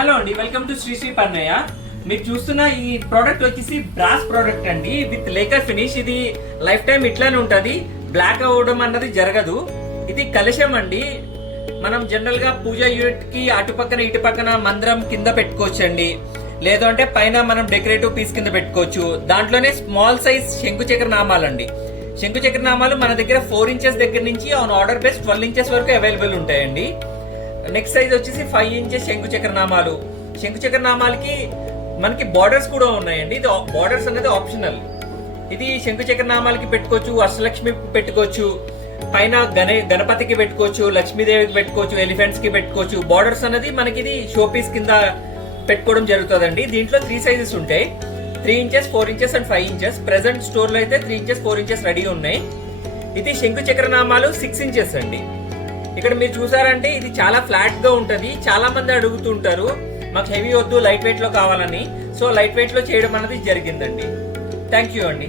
Hello అండి, welcome to Shri Shri Pannayya. మీరు చూస్తున్న ఈ ప్రోడక్ట్ వచ్చేసి బ్రాస్ ప్రోడక్ట్ అండి, విత్ లేకర్ ఫినిష్. ఇది లైఫ్ టైం ఇట్లానే ఉంటది, బ్లాక్ అవ్వడం అన్నది జరగదు. ఇది కలశం అండి. మనం జనరల్ గా పూజ యూనిట్ కి అటుపక్కన ఇటు పక్కన మందిరం కింద పెట్టుకోవచ్చు అండి, లేదు అంటే పైన మనం డెకరేటివ్ పీస్ కింద పెట్టుకోవచ్చు. దాంట్లోనే స్మాల్ సైజ్ శంకు చక్ర నామాలండి. శంకు చక్ర నామాలు మన దగ్గర 4 ఇంచెస్ దగ్గర నుంచి ఆన్ ఆర్డర్ బేస్ 12 ఇంచెస్ వరకు అవైలబుల్ ఉంటాయండి. నెక్స్ట్ సైజ్ వచ్చేసి 5 ఇంచెస్ శంకు చక్ర నామాలు. శంకు చక్ర నామాలకి మనకి బార్డర్స్ కూడా ఉన్నాయండి. ఇది బార్డర్స్ అనేది ఆప్షనల్. ఇది శంకు చక్ర నామాలకి పెట్టుకోవచ్చు, అష్టలక్ష్మి పెట్టుకోవచ్చు, పైన గణపతికి పెట్టుకోవచ్చు, లక్ష్మీదేవికి పెట్టుకోవచ్చు, ఎలిఫెంట్స్ కి పెట్టుకోవచ్చు. బార్డర్స్ అనేది మనకి ఇది షో పీస్ కింద పెట్టుకోవడం జరుగుతుందండి. దీంట్లో 3 సైజెస్ ఉంటాయి, 3 inches, 4 inches and 5 inches. Present store లో అయితే 3 ఇంచెస్ 4 ఇంచెస్ రెడీ ఉన్నాయి. ఇది శంకు చక్ర నామాలు 6 ఇంచెస్ అండి. ఇక్కడ మీరు చూసారంటే ఇది చాలా ఫ్లాట్ గా ఉంటది. చాలా మంది అడుగుతుంటారు మాకు హెవీ వద్దు, లైట్ వెయిట్ లో కావాలని. సో లైట్ వెయిట్ లో చేయడం అనేది జరిగిందండి. థ్యాంక్ యూ అండి.